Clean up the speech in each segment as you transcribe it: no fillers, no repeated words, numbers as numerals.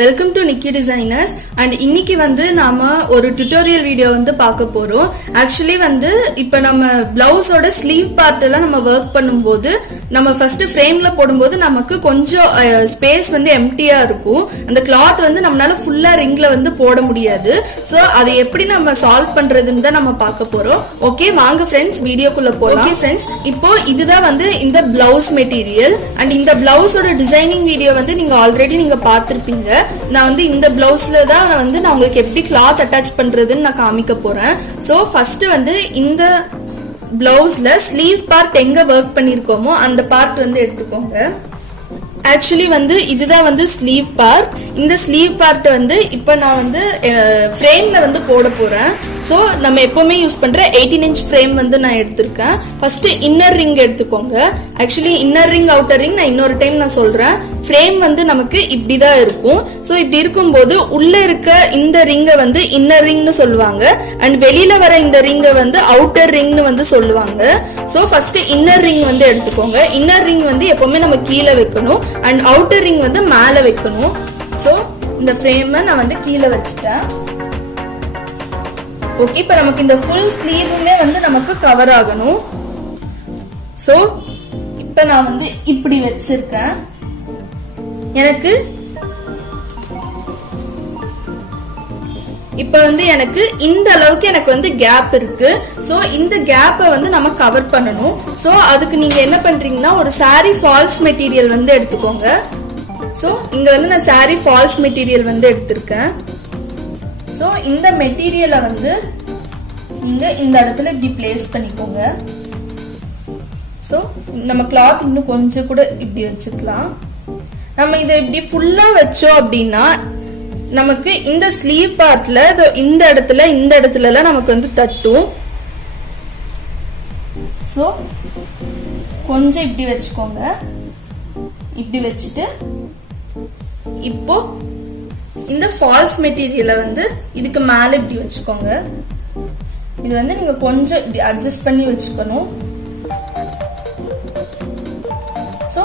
Welcome to Nikki designers. And இன்னைக்கு வந்து நாம ஒரு டியூட்டோரியல் வீடியோ வந்து பார்க்க போறோம். ஆக்சுவலி வந்து இப்ப நம்ம பிளவுஸோட ஸ்லீவ் பார்ட் எல்லாம் நம்ம ஒர்க் பண்ணும்போது நம்ம ஃபர்ஸ்ட் ஃப்ரேம்ல போடும்போது நமக்கு கொஞ்சம் ஸ்பேஸ் வந்து எம்டியா இருக்கும். அந்த கிளாத் வந்து நம்மளால ஃபுல்லா ரிங்ல வந்து போட முடியாது. சோ அதை எப்படி நம்ம சால்வ் பண்றதுன்னு தான் நம்ம பார்க்க போறோம். ஓகே, வாங்க ஃப்ரெண்ட்ஸ் வீடியோக்குள்ள போலாம். ஓகே ஃப்ரெண்ட்ஸ், இப்போ இதுதான் வந்து இந்த பிளவுஸ் மெட்டீரியல். அண்ட் இந்த பிளவுஸோட டிசைனிங் வீடியோ வந்து நீங்க ஆல்ரெடி நீங்க பார்த்திருப்பீங்க. நான் வந்து இந்த பிளவுஸ்ல தான் நான் உங்களுக்கு எப்படி கிளாத் அட்டாச் பண்றதுன்னு நான் காமிக்க போறேன். சோ ஃபர்ஸ்ட் வந்து இந்த பிளவுஸ்ல ஸ்லீவ் பார்ட் எங்க ஒர்க் பண்ணிருக்கோமோ அந்த பார்ட் வந்து எடுத்துக்கோங்க. ஆக்சுவலி வந்து இதுதான் வந்து ஸ்லீவ் பார்ட். இந்த ஸ்லீவ் பார்ட் வந்து இப்போ நான் வந்து ஃப்ரேம்ல வந்து போட போறேன். ஸோ நம்ம எப்பவுமே யூஸ் பண்ற 18 இன்ச் ஃப்ரேம் வந்து நான் எடுத்திருக்கேன். ஃபர்ஸ்ட் இன்னர் ரிங் எடுத்துக்கோங்க. Actually inner ring outer ring நான் இன்னொரு டைம் நான் சொல்றேன். ஃப்ரேம் வந்து நமக்கு இப்படிதான் இருக்கும். ஸோ இப்படி இருக்கும்போது உள்ள இருக்க இந்த ரிங்கை வந்து இன்னர் ரிங்னு சொல்லுவாங்க. அண்ட் வெளியில வர இந்த ரிங்கை வந்து அவுட்டர் ரிங்னு வந்து சொல்லுவாங்க. ஸோ ஃபர்ஸ்ட் இன்னர் ரிங் வந்து எடுத்துக்கோங்க. இன்னர் ரிங் வந்து எப்பவுமே நம்ம கீழே வைக்கணும் அண்ட் அவுட்டர் ரிங் வந்து மேலே வைக்கணும். ஸோ இந்த ஃப்ரேமை நான் வந்து கீழே வச்சுட்டேன். ஓகே, இப்போ நமக்கு இந்த ஃபுல் ஸ்லீவுமே வந்து நமக்கு கவர் ஆகணும். ஸோ இப்போ நான் வந்து இப்படி வச்சிருக்கேன். எனக்கு இப்ப வந்து எனக்கு இந்த அளவுக்கு எனக்கு வந்து கேப் இருக்கு. சோ இந்த கேப்பை வந்து நம்ம கவர் பண்ணணும். சோ அதுக்கு நீங்க என்ன பண்றீங்கன்னா ஒரு saree ஃபால்ஸ் மெட்டீரியல் வந்து எடுத்துக்கோங்க. சோ இங்க வந்து நான் saree ஃபால்ஸ் மெட்டீரியல் வந்து எடுத்திருக்கேன். சோ இந்த மெட்டீரியலை வந்து நீங்க இந்த இடத்துல இப்படி பிளேஸ் பண்ணிக்கோங்க. சோ நம்ம கிளாத் இன்னும் கொஞ்சம் கூட இப்படி வச்சுக்கலாம். நம்ம இதை இப்படி ஃபுல்லா வச்சோம் அப்படின்னா நமக்கு இந்த ஸ்லீவ் பார்ட்ல இந்த இடத்துல எல்லாம் நமக்கு வந்து தட்டும். சோ கொஞ்சம் இப்படி வச்சுக்கோங்க. இப்படி வச்சுட்டு இப்போ இந்த ஃபால்ஸ் மெட்டீரியலை வந்து இதுக்கு மேல இப்படி வச்சுக்கோங்க. இது வந்து நீங்க கொஞ்சம் இப்படி அட்ஜஸ்ட் பண்ணி வச்சுக்கணும். சோ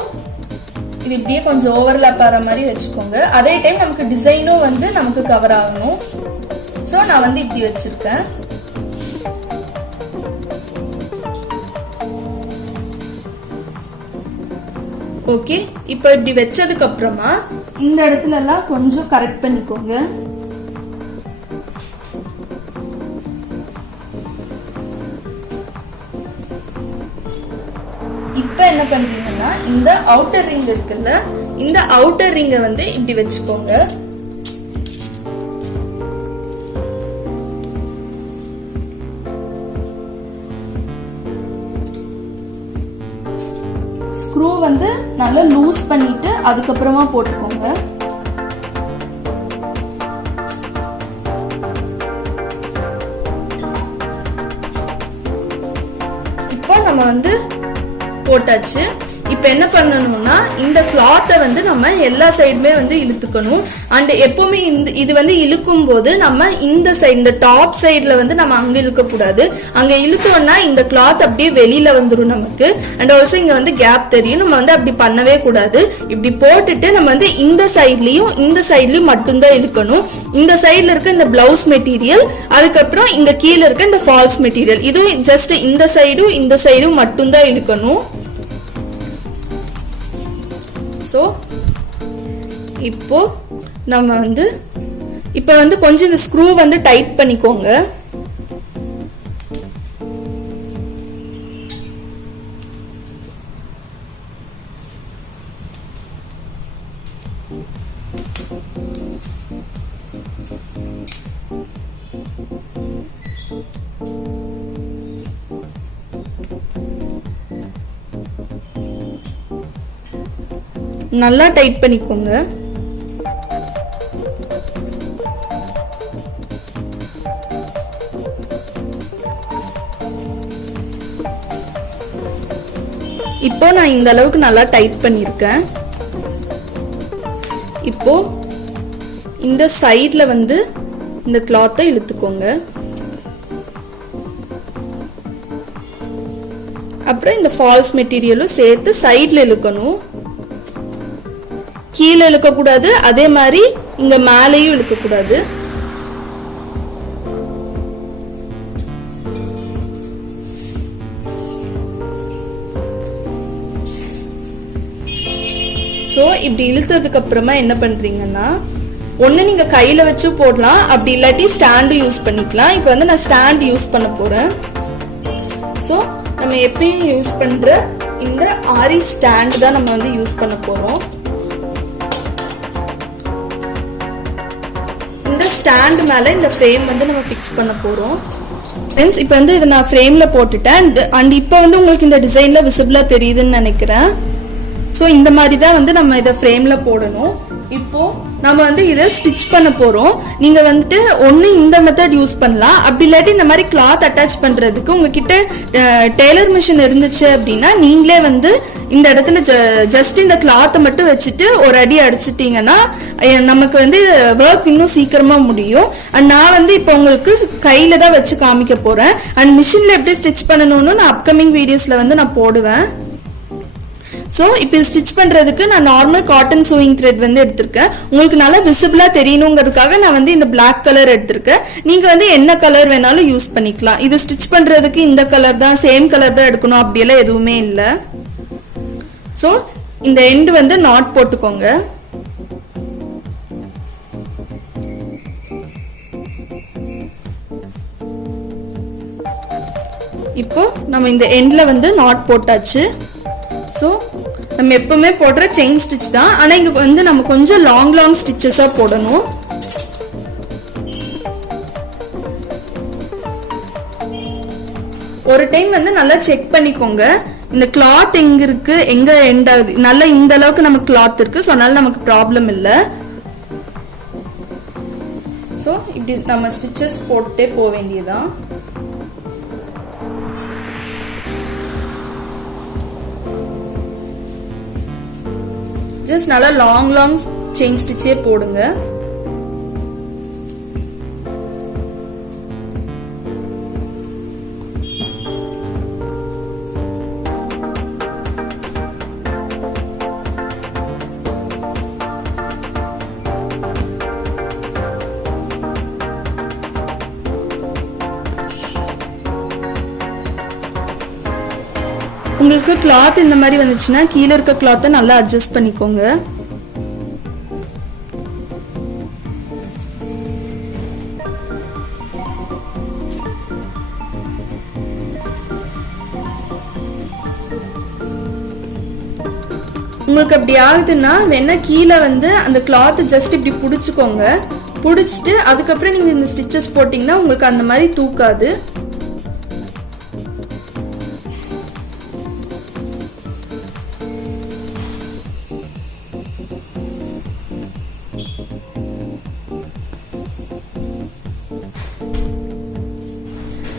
இது இப்படியே கொஞ்சம் ஓவர்லாப் ஆகிற மாதிரி வச்சுக்கோங்க. அதே டைம் நமக்கு டிசைனும் வந்து நமக்கு கவர் ஆகணும். சோ நான் வந்து இப்படி வச்சிருக்கேன். ஓகே, இப்போ இப்படி வச்சதுக்கு அப்புறமா இந்த இடத்துல எல்லாம் கொஞ்சம் கரெக்ட் பண்ணிக்கோங்க. இப்ப என்ன பண்றீங்கன்னா இந்த அவுட்டர் ரிங் இருக்குல்ல, இந்த அவுட்டர் ரிங்கை வந்து இப்படி வச்சுக்கோங்க. ஸ்க்ரூ வந்து நல்லா லூஸ் பண்ணிட்டு அதுக்கப்புறமா போட்டுக்கோங்க. இப்போ நம்ம வந்து போட்டாச்சு. இப்ப என்ன பண்ணணும்னா இந்த கிளாத்தை வந்து நம்ம எல்லா சைடுமே வந்து இழுத்துக்கணும். அண்ட் எப்பவுமே இது வந்து இழுக்கும் போது நம்ம இந்த சைடு, இந்த டாப் சைட்ல வந்து நம்ம அங்க இழுக்க கூடாது. அங்க இழுத்தோம்னா இந்த கிளாத் அப்படியே வெளியில வந்துடும் நமக்கு. அண்ட் ஆல்சோ இங்க வந்து கேப் தெரியும். நம்ம வந்து அப்படி பண்ணவே கூடாது. இப்படி போட்டுட்டு நம்ம வந்து இந்த சைட்லயும் மட்டும்தான் இழுக்கணும். இந்த சைட்ல இருக்க இந்த பிளவுஸ் மெட்டீரியல், அதுக்கப்புறம் இங்க கீழே இருக்க இந்த ஃபால்ஸ் மெட்டீரியல், இதுவும் ஜஸ்ட் இந்த சைடும் மட்டும்தான் இழுக்கணும். ஸோ இப்போ நம்ம வந்து கொஞ்சம் இந்த ஸ்க்ரூ வந்து டைட் பண்ணிக்கோங்க. நல்லா டைட் பண்ணிக்கோங்க. இப்போ நான் இந்த அளவுக்கு நல்லா டைட் பண்ணிருக்கேன். இப்போ இந்த சைடுல வந்து இந்த கிளாத்தை இழுத்துக்கோங்க. அப்புறம் இந்த ஃபால்ஸ் மெட்டீரியலும் சேர்த்து சைடுல இழுக்கணும். கீழே இழுக்க கூடாது, அதே மாதிரி இங்க மேலேயும் இழுக்க கூடாது. ஸோ இப்படி இழுத்ததுக்கு அப்புறமா என்ன பண்றீங்கன்னா, ஒன்று நீங்க கையில வச்சு போடலாம், அப்படி இல்லாட்டி ஸ்டாண்டு யூஸ் பண்ணிக்கலாம். இப்போ வந்து நான் ஸ்டாண்ட் யூஸ் பண்ண போறேன். ஸோ நம்ம எப்பயும் யூஸ் பண்ற இந்த ஆரி ஸ்டாண்ட் தான் நம்ம வந்து யூஸ் பண்ண போறோம். இந்த ஸ்டாண்ட் மேல இந்த ஃப்ரேம் வந்து நம்ம ஃபிக்ஸ் பண்ண போறோம். ஃப்ரெண்ட்ஸ், இப்போ வந்து இதை நான் ஃப்ரேம்ல போட்டுட்டேன். அண்ட் இப்போ வந்து உங்களுக்கு இந்த டிசைன்ல விசிபிளா தெரியுதுன்னு நினைக்கிறேன். ஸோ இந்த மாதிரி தான் வந்து நம்ம இதை ஃப்ரேம்ல போடணும். இப்போ நம்ம வந்து இதை ஸ்டிச் பண்ண போறோம். நீங்க வந்துட்டு ஒன்னு இந்த மெத்தட் யூஸ் பண்ணலாம், அப்படி இல்லாட்டி இந்த மாதிரி கிளாத் அட்டாச் பண்றதுக்கு உங்ககிட்ட டெய்லர் மிஷின் இருந்துச்சு அப்படின்னா நீங்களே வந்து இந்த இடத்துல ஜஸ்ட் இந்த கிளாத்தை மட்டும் வச்சுட்டு ஒரு அடி அடிச்சிட்டீங்கன்னா நமக்கு வந்து ஒர்க் இன்னும் சீக்கிரமா முடியும். அண்ட் நான் வந்து இப்போ உங்களுக்கு கையில தான் வச்சு காமிக்க போறேன். அண்ட் மிஷின்ல எப்படி ஸ்டிச் பண்ணணும்னு நான் அப்கமிங் வீடியோஸ்ல வந்து நான் போடுவேன். ஸோ இப்போ ஸ்டிச் பண்றதுக்கு நான் நார்மல் காட்டன் சூயிங் த்ரெட் வந்து எடுத்திருக்கேன். உங்களுக்கு நல்லா விசிபிளா தெரியணுங்கிறதுக்காக நான் வந்து இந்த பிளாக் கலர் எடுத்திருக்கேன். நீங்க வந்து என்ன கலர் வேணாலும் யூஸ் பண்ணிக்கலாம். இது ஸ்டிச் பண்றதுக்கு இந்த கலர் தான், சேம் கலர் தான் எடுக்கணும் அப்படியெல்லாம் எதுவுமே இல்லை. ஸோ இந்த எண்ட் வந்து நாட் போட்டுக்கோங்க. இப்போ நம்ம இந்த எண்ட்ல வந்து நாட் போட்டாச்சு. ஸோ நம்ம எப்பவுமே போடுற செயின் ஸ்டிச் தான், ஆனால் இங்கே வந்து நம்ம கொஞ்சம் லாங் ஸ்டிச்சஸாக போடணும். ஒரு டைம் வந்து நல்லா செக் பண்ணிக்கோங்க, இந்த கிளாத் எங்க இருக்கு, எங்க எண்ட் ஆகுது. நல்லா இந்த அளவுக்கு நமக்கு கிளாத் இருக்கு, ஸோ அதனால நமக்கு ப்ராப்ளம் இல்லை. ஸோ இப்படி நம்ம ஸ்டிச்சஸ் போட்டே போக வேண்டியதான். ஜஸ்ட் நல்லா லாங் செயின் ஸ்டிச்சே போடுங்க. உங்களுக்கு கிளாத் இந்த மாதிரி வந்துச்சுன்னா கீழே இருக்க கிளாத்தை நல்லா அட்ஜஸ்ட் பண்ணிக்கோங்க. உங்களுக்கு அப்படி ஆகுதுன்னா வேணா கீழே வந்து அந்த கிளாத் ஜஸ்ட் இப்படி பிடிச்சிக்கோங்க. பிடிச்சிட்டு அதுக்கப்புறம் நீங்க இந்த ஸ்டிச்சஸ் போட்டீங்கன்னா உங்களுக்கு அந்த மாதிரி தூக்காது.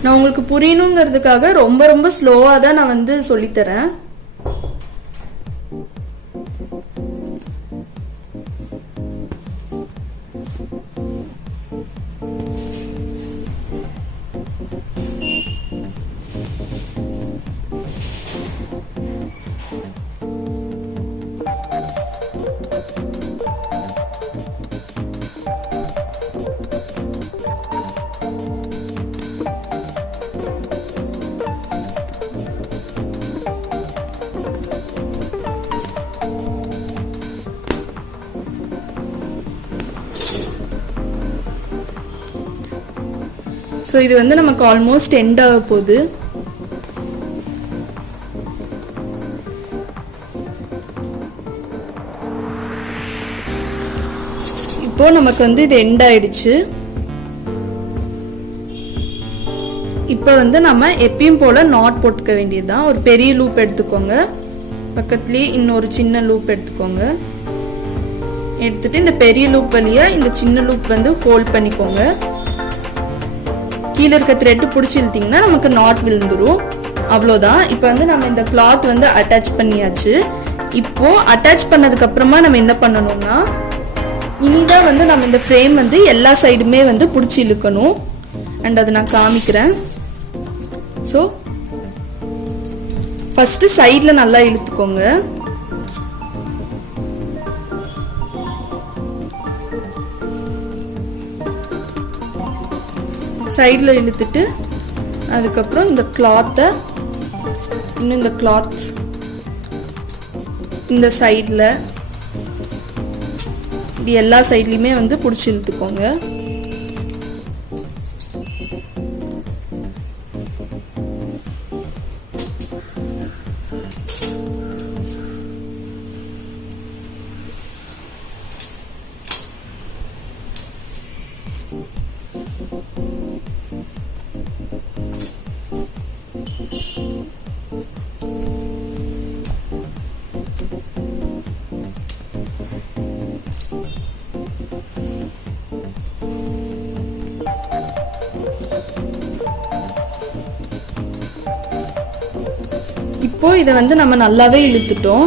நான் உங்களுக்கு புரியணுங்கிறதுக்காக ரொம்ப ஸ்லோவா தான் நான் வந்து சொல்லித்தரேன். ஸோ இது வந்து நமக்கு ஆல்மோஸ்ட் எண்ட் ஆக போகுது. இப்போ நமக்கு வந்து இது எண்ட் ஆயிடுச்சு. இப்போ வந்து நம்ம எப்பயும் போல நாட் போட்டுக்க வேண்டியதுதான். ஒரு பெரிய லூப் எடுத்துக்கோங்க, பக்கத்துலேயே இன்னொரு சின்ன லூப் எடுத்துக்கோங்க. எடுத்துட்டு இந்த பெரிய லூப் வழியா இந்த சின்ன லூப் வந்து ஹோல்ட் பண்ணிக்கோங்க. கீழே இருக்க த்ரெட் பிடிச்சி இழுத்தீங்கன்னா நமக்கு நாட் விழுந்துரும். அவ்வளோதான். இப்போ வந்து நம்ம இந்த கிளாத் வந்து அட்டாச் பண்ணியாச்சு. இப்போ அட்டாச் பண்ணதுக்கு அப்புறமா நம்ம என்ன பண்ணணும்னா, இனிதான் வந்து நம்ம இந்த ஃப்ரேம் வந்து எல்லா சைடுமே வந்து பிடிச்சி இழுக்கணும். அண்ட் அதை நான் காமிக்கிறேன். ஸோ ஃபர்ஸ்ட் சைடில் நல்லா இழுத்துக்கோங்க. சைடில் இழுத்துட்டு அதுக்கப்புறம் இந்த கிளாத்தை இன்னும் இந்த கிளாத் இந்த சைடில் இப்படி எல்லா சைட்லையுமே வந்து பிடிச்சி இழுத்துக்கோங்க. இப்போ இதை வந்து நம்ம நல்லாவே இழுத்துட்டோம்.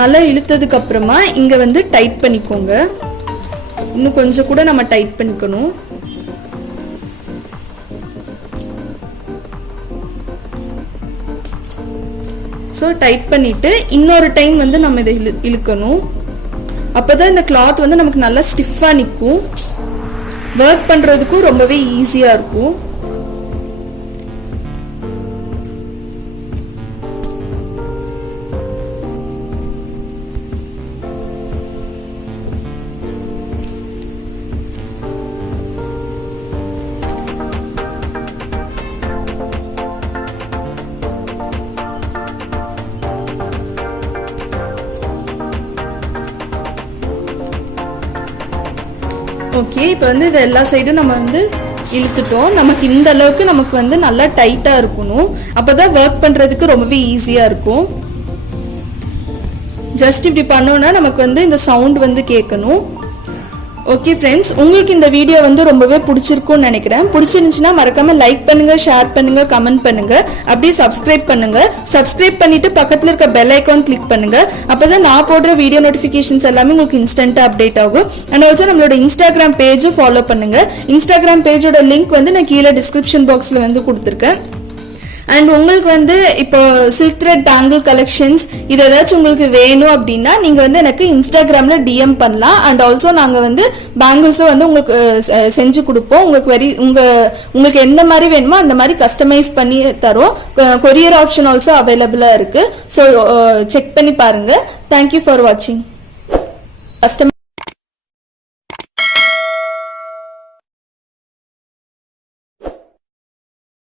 நல்லா இழுத்ததுக்கு அப்புறமா இங்க வந்து டைட் பண்ணிக்கோங்க. இன்னும் கொஞ்சம் கூட நம்ம டைட் பண்ணிக்கணும். ஸோ டைட் பண்ணிட்டு இன்னொரு டைம் வந்து நம்ம இதை இழுக்கணும். அப்போதான் இந்த கிளாத் வந்து நமக்கு நல்லா ஸ்டிஃபா நிற்கும். ஒர்க் பண்றதுக்கும் ரொம்பவே ஈஸியா இருக்கும். ஓகே, இப்போ வந்து இது எல்லா சைடும் நம்ம வந்து இழுத்துட்டோம். நமக்கு இந்த அளவுக்கு நமக்கு வந்து நல்லா டைட்டா இருக்கணும். அப்பதான் ஒர்க் பண்றதுக்கு ரொம்பவே ஈஸியா இருக்கும். ஜஸ்ட் இப்படி பண்ணோம்னா நமக்கு வந்து இந்த சவுண்ட் வந்து கேட்கணும். ஓகே ஃப்ரெண்ட்ஸ், உங்களுக்கு இந்த வீடியோ வந்து ரொம்பவே பிடிச்சிருக்கும்னு நினைக்கிறேன். பிடிச்சிருந்துச்சுன்னா மறக்காம லைக் பண்ணுங்க, ஷேர் பண்ணுங்க, கமெண்ட் பண்ணுங்க, அப்படியே சப்ஸ்கிரைப் பண்ணுங்க. சப்ஸ்கிரைப் பண்ணிட்டு பக்கத்துல இருக்க பெல் ஐகான் கிளிக் பண்ணுங்க. அப்பதான் நான் போடுற வீடியோ நோட்டிபிகேஷன்ஸ் எல்லாமே உங்களுக்கு இன்ஸ்டன்ட்டா அப்டேட் ஆகும். அண்ட் ஆல்சோ நம்மளோட இன்ஸ்டாகிராம் பேஜும் ஃபாலோ பண்ணுங்க. இன்ஸ்டாகிராம் பேஜோட லிங்க் வந்து நான் கீழே டிஸ்கிரிப்ஷன் பாக்ஸ்ல வந்து கொடுத்துருக்கேன். அண்ட் உங்களுக்கு வந்து இப்போ சில்க் த்ரெட் பேங்கிள் கலெக்ஷன்ஸ் இது ஏதாச்சும் உங்களுக்கு வேணும் அப்படின்னா நீங்க வந்து எனக்கு இன்ஸ்டாகிராம்ல டிஎம் பண்ணலாம். அண்ட் ஆல்சோ நாங்க வந்து பேங்கிள்ஸும் வந்து உங்களுக்கு செஞ்சு கொடுப்போம். உங்களுக்கு எந்த மாதிரி வேணுமோ அந்த மாதிரி கஸ்டமைஸ் பண்ணி தரோம். கொரியர் ஆப்ஷன் ஆல்சோ அவைலபிளா இருக்கு. ஸோ செக் பண்ணி பாருங்க. தேங்க்யூ ஃபார் வாட்சிங்.